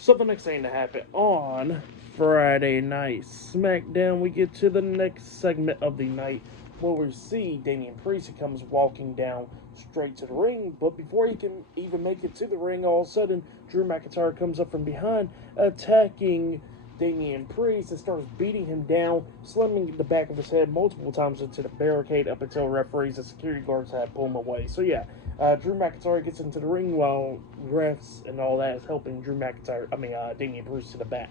So the next thing to happen on Friday night SmackDown, we get to the next segment of the night where we see Damian Priest comes walking down straight to the ring, but before he can even make it to the ring, all of a sudden Drew McIntyre comes up from behind, attacking Damian Priest and starts beating him down, slamming the back of his head multiple times into the barricade up until referees and security guards had to pull him away. So yeah, Drew McIntyre gets into the ring while refs and all that is helping Damian Priest to the back.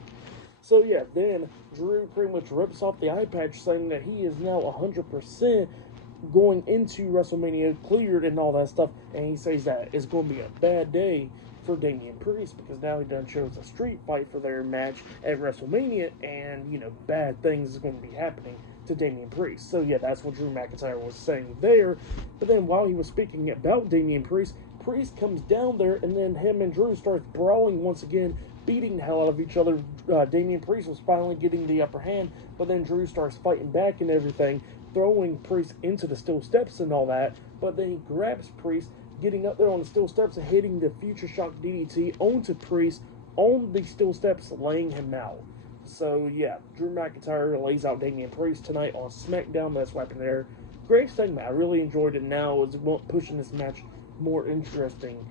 So yeah, then Drew pretty much rips off the eye patch, saying that he is now 100% going into WrestleMania cleared and all that stuff, and he says that it's going to be a bad day for Damian Priest because now he done chose a street fight for their match at WrestleMania, and bad things is going to be happening to Damian Priest. So yeah, that's what Drew McIntyre was saying there. But then while he was speaking about Damian Priest, Priest comes down there, and then him and Drew starts brawling once again, beating the hell out of each other. Damian Priest was finally getting the upper hand, but then Drew starts fighting back and everything, throwing Priest into the steel steps and all that. But then he grabs Priest, getting up there on the steel steps and hitting the Future Shock DDT onto Priest on the steel steps, laying him out. So yeah, Drew McIntyre lays out Damian Priest tonight on SmackDown. That's what happened there. Great segment. I really enjoyed it. Now is pushing this match more interesting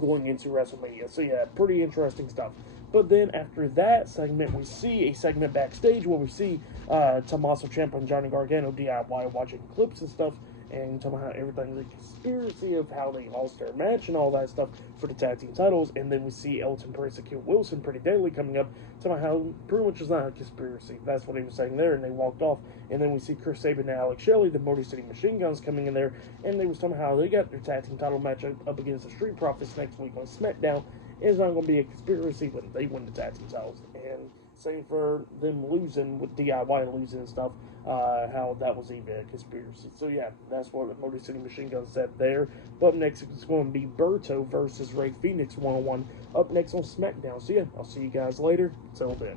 going into WrestleMania. So yeah, pretty interesting stuff. But then after that segment, we see a segment backstage where we see Tommaso Ciampa and Johnny Gargano DIY watching clips and stuff, and talking about how everything's a conspiracy of how they lost their match and all that stuff for the tag team titles. And then we see Elton Prince and Kill Wilson pretty daily coming up, talking about how pretty much it's not a conspiracy. That's what he was saying there, and they walked off. And then we see Chris Sabin and Alex Shelley, the Motor City Machine Guns, coming in there, and they was talking about how they got their tag team title match up against the Street Profits next week on SmackDown. It's not going to be a conspiracy when they win the tag team titles. And same for them losing, with DIY losing and stuff, how that was even a conspiracy. So yeah, that's what the Motor City Machine Gun said there. But up next, it's going to be Berto versus Ray Phoenix 1-on-1 up next on SmackDown. So yeah, I'll see you guys later. Till then.